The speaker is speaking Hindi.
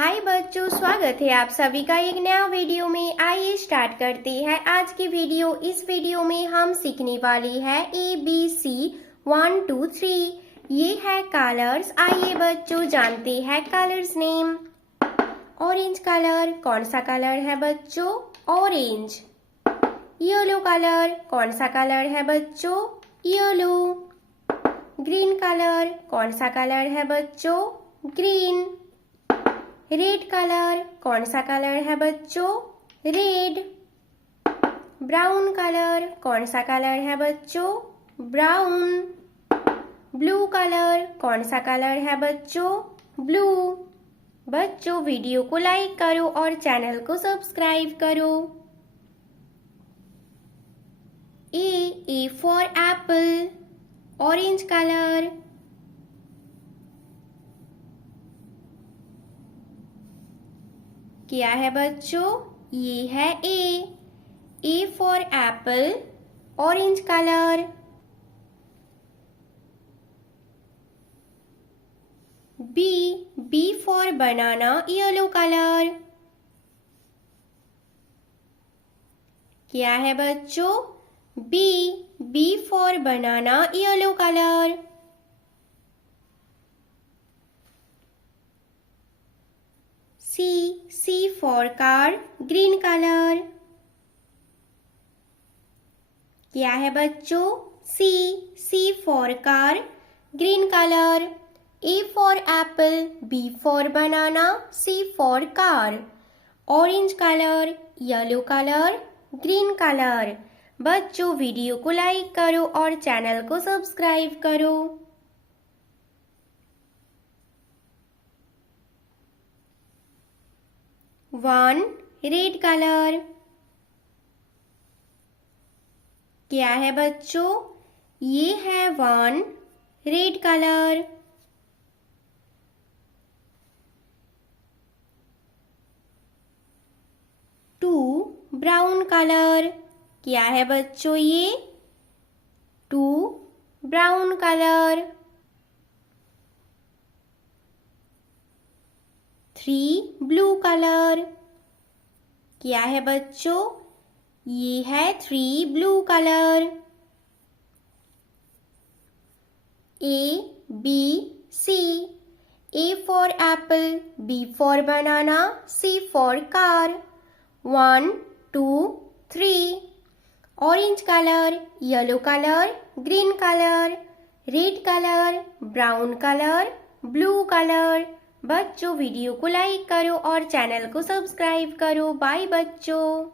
हाय बच्चों, स्वागत है आप सभी का एक नया वीडियो में। आइए स्टार्ट करते हैं आज की वीडियो। इस वीडियो में हम सीखने वाले हैं ABC 1 2 3। ये है कलर्स। आइए बच्चों जानते हैं कलर्स नेम। ऑरेंज कलर, कौन सा कलर है बच्चों? ऑरेंज। येलो कलर, कौन सा कलर है बच्चों? येलो। ग्रीन कलर, कौन सा कलर है बच्चों? ग्रीन। रेड कलर, कौन सा कलर है बच्चों? रेड। ब्राउन कलर, कौन सा कलर है बच्चों? ब्राउन। ब्लू कलर, कौन सा कलर है बच्चों? ब्लू। बच्चों वीडियो को लाइक करो और चैनल को सब्सक्राइब करो। A for apple, orange colour. क्या है बच्चों? ये है A for apple, orange colour. B for banana, yellow colour. क्या है बच्चों? B for banana, yellow colour. C for car, green colour. क्या है बच्चों? C for car, green colour. A for apple, B for banana, C for car. Orange colour, yellow colour, green colour. बच्चों वीडियो को लाइक करो और चैनल को सब्सक्राइब करो। 1 रेड कलर। क्या है बच्चों? ये है 1 रेड कलर। 2 brown colour. क्या है बच्चों? ये 2 ब्राउन कलर। 3 blue colour. क्या है बच्चों? ये है 3 blue colour. ABC। A for apple, B for banana, C for car. 1 2 3। Orange colour, yellow colour, green colour, red colour, brown colour, blue colour. बच्चों वीडियो को लाइक करो और चैनल को सब्सक्राइब करो। बाय बच्चों।